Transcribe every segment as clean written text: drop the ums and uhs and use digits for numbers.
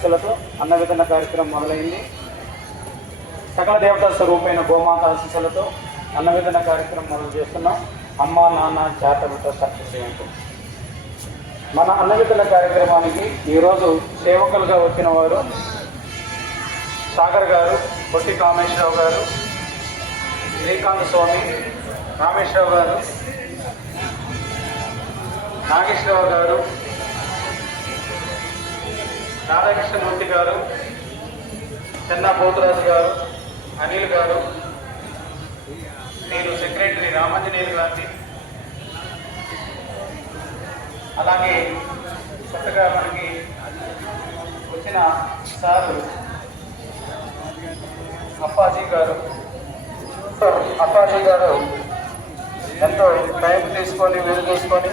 ఆశీస్సులతో అన్న వితరణ కార్యక్రమం మొదలైంది. సకల దేవతా స్వరూపమైన గోమాత ఆశీస్సులతో అన్న వితరణ కార్యక్రమం మొదలు చేస్తున్నాం. అమ్మ నాన్న చారిటబుల్ సక్సెస్ చేయండి. మన అన్న వితరణ కార్యక్రమానికి ఈరోజు సేవకులుగా వచ్చిన వారు సాగర్ గారు, పొట్టి కామేశ్వరరావు గారు, శ్రీకాంత్ స్వామి, రామేశ్వరరావు గారు, నాగేశ్వరరావు గారు, రాధాకృష్ణమూర్తి గారు, చెన్నా పోతురాజు గారు, అనిల్ గారు, నేను సెక్రటరీ రామాంజనేయులు గారిని, అలాగే కొత్తగా మనకి వచ్చిన సారు అప్పాజీ గారు ఎంతో టైం తీసుకొని వీలు తీసుకొని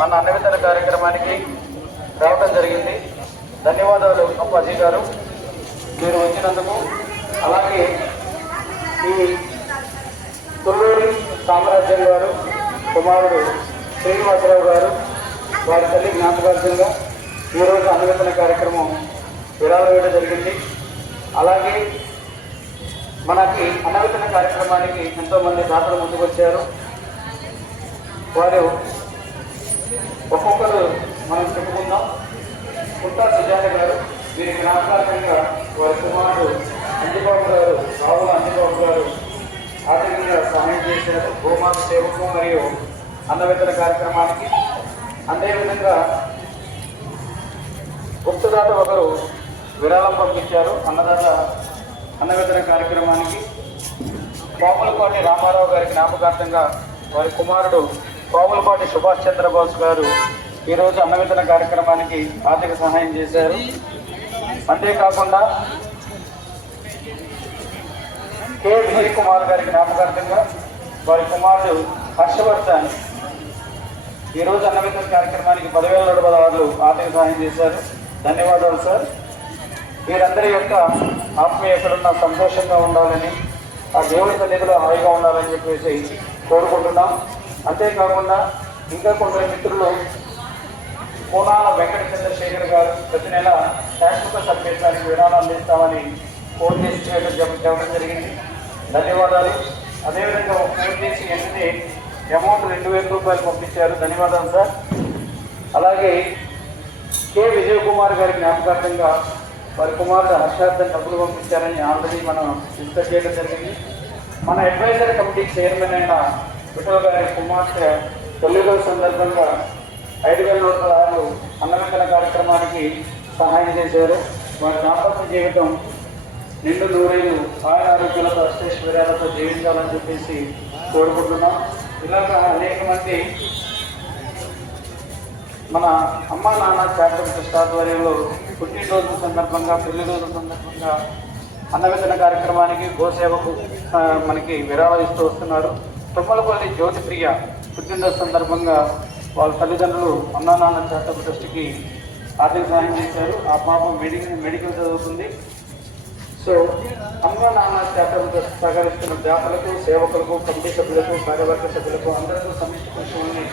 మన అన్న వితరణ కార్యక్రమానికి రావడం జరిగింది. ధన్యవాదాలు అప్పాజీ గారు మీరు వచ్చినందుకు. అలాగే ఈ తుల్లూరి సామ్రాజ్యం గారు కుమారుడు శ్రీనివాసరావు గారు వారి తల్లి జ్ఞాపకార్థంగా ఈరోజు అన్న వితరణ కార్యక్రమం విరాళం వేయడం జరిగింది. అలాగే మనకి అన్న వితరణ కార్యక్రమానికి ఎంతోమంది దాతలు ముందుకు వచ్చారు. వారు ఒక్కొక్కరు మనం చెప్పుకుందాం. పుట్టా సుజాత గారు వీరికి జ్ఞాపకార్థంగా వారి కుమారుడు అంజిబాబు గారు, రావుల అంజిబాబు గారు ఆర్థికంగా సహాయం చేశారు గోమాత సేవకు మరియు అన్న వితరణ కార్యక్రమానికి. అదేవిధంగా గుప్తదాత ఒకరు విరాళం పంపించారు అన్న వితరణ కార్యక్రమానికి. కోమలపాటి రామారావు గారి జ్ఞాపకార్థంగా వారి కుమారుడు కోమలపాటి సుభాష్ చంద్రబోస్ గారు ఈరోజు అన్న వితరణ కార్యక్రమానికి ఆర్థిక సహాయం చేశారు. అంతేకాకుండా కె విజయ్ కుమార్ గారి జ్ఞాపకార్థంగా వారి కుమారుడు హర్షవర్ధన్ ఈరోజు అన్న వితరణ కార్యక్రమానికి 10,116 ఆర్థిక సహాయం చేశారు. ధన్యవాదాలు సార్. వీరందరి యొక్క ఆత్మీయ ఎక్కడున్నా సంతోషంగా ఉండాలని, ఆ దేవుడి సన్నిధిలో హాయిగా ఉండాలని చెప్పేసి కోరుకుంటున్నాం. అంతేకాకుండా ఇంకా కొందరు మిత్రులు కోనాల వెంకట చంద్రశేఖర్ గారు ప్రతి నెల శాశ్వత సభ్యత్వానికి విరాళం అందిస్తామని ఫోన్ చేసి చెప్పడం జరిగింది. ధన్యవాదాలు. అదేవిధంగా ఫోన్ చేసి వెంటనే అమౌంట్ 2,000 రూపాయలు పంపించారు. ధన్యవాదాలు సార్. అలాగే కె విజయ్ కుమార్ గారి జ్ఞాపకార్థంగా వారి కుమారుడు హర్షార్థం డబ్బులు పంపించారని ఆల్రెడీ మనం డిస్కస్ చేయడం జరిగింది. మన అడ్వైజరీ కమిటీ చైర్మన్ అయిన విఠల్ గారి కుమార్తె తొలిరోజు సందర్భంగా 5,116 అన్న వితరణ కార్యక్రమానికి సహాయం చేశారు. వారి దాంపత్య జీవితం నిండు నూరేళ్ళు ఆయన ఆరోగ్యాలతో అష్టైశ్వర్యాలతో జీవించాలని చెప్పేసి కోరుకుంటున్నాం. ఇలాగా అనేక మంది మన అమ్మ నాన్న చారిటబుల్ ట్రస్ట్ ఆధ్వర్యంలో పుట్టినరోజు సందర్భంగా, పెళ్లి రోజుల సందర్భంగా అన్న వితరణ కార్యక్రమానికి గోసేవకు మనకి విరాళం ఇస్తూ వస్తున్నారు. తుమ్మలపల్లి జ్యోతిప్రియ పుట్టినరోజు సందర్భంగా వాళ్ళ తల్లిదండ్రులు అమ్మ నాన్న చారిటబుల్ ట్రస్ట్కి ఆర్థిక సహాయం చేశారు. ఆ పాప మెడికల్ చదువుతుంది. సో అమ్మ నాన్న చారిటబుల్ ట్రస్ట్ సహకరిస్తున్న దాతలకు, సేవకులకు, కమిటీ సభ్యులకు, కార్యవర్గ సభ్యులకు అందరికీ సమిష్టి కృషి ఉంది.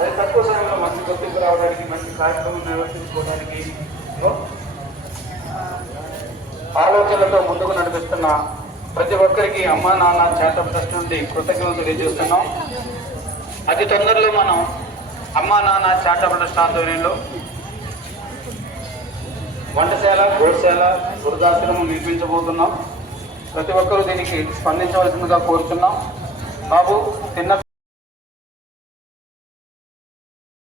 అది తక్కువ సమయంలో మంచి గుర్తింపు రావడానికి, మంచి కార్యక్రమం నిర్వర్తించుకోవడానికి ఆలోచనలతో ముందుకు నడిపిస్తున్న ప్రతి ఒక్కరికి అమ్మ నాన్న చారిటబుల్ ట్రస్ట్ నుండి కృతజ్ఞతలు తెలియజేస్తున్నాం. అతి తొందరలో మనం అమ్మ నాన్న చారిటబుల్ ట్రస్ట్ ఆధ్వర్యంలో వంటశాల, గోశాల, వృద్ధాశ్రమం నిర్మించబోతున్నాం. ప్రతి ఒక్కరూ దీనికి స్పందించవలసిందిగా కోరుతున్నాం. బాబు తిన్న